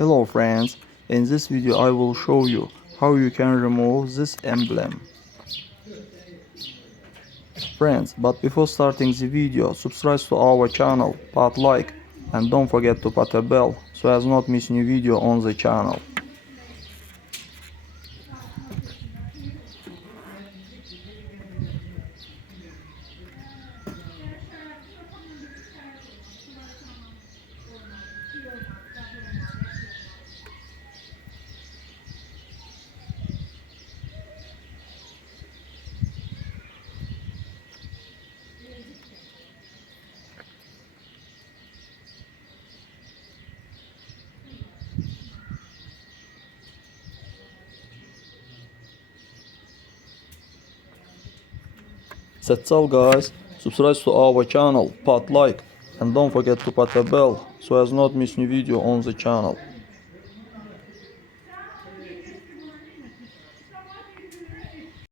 Hello friends, in this video I will show you how you can remove this emblem. Friends, but before starting the video, subscribe to our channel, put like and don't forget to put a bell so as not miss new video on the channel. That's all guys, subscribe to our channel, put like and don't forget to put a bell so as not miss new video on the channel.